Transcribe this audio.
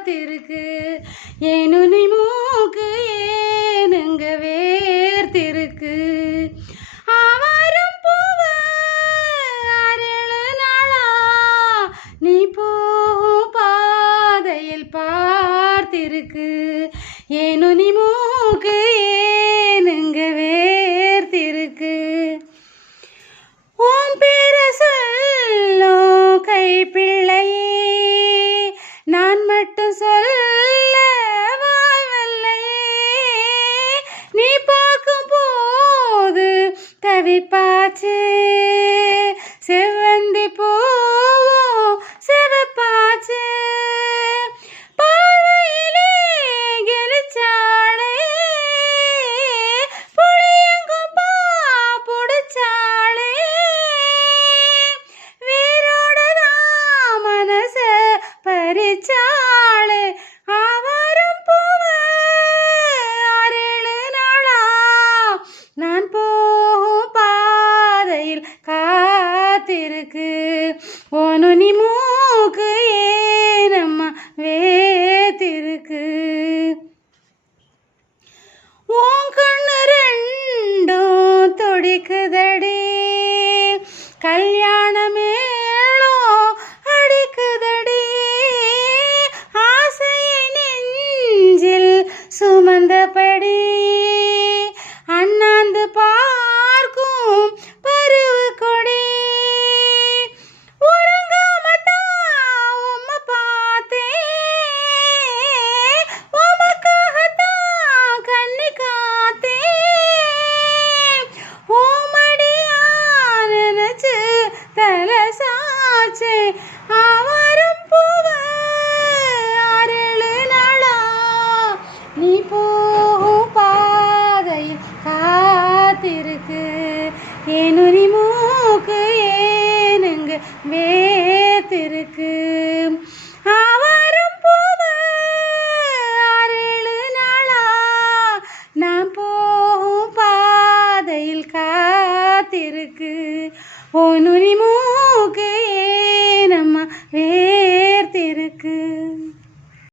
பார்த்திருக்கு. ஏனுனி மூக்கு ஏனுங்க வேர்த்திருக்கு. ஆவாரம் பூவு 6-7 நாளா நீ போகும் பாதையில் பார்த்திருக்கு. ஏனுனி மூக்கு ஏனுங்க வேர்த்திருக்கு. ஓம் பேர சொல்லும் கைப்பிள்ளையே, நான் மட்டும் சொல்ல வாய்வல்லையே. நீ பார்க்கும் போது தவிப்பாச்சு, செவ்வந்தி பூவும் செவப்பாச்சு. பார்வையிலே கெளிச்சாளே, புளியங்கொம்பா புடிச்சாளே. வேரோட தான் மனச பறிச்சா.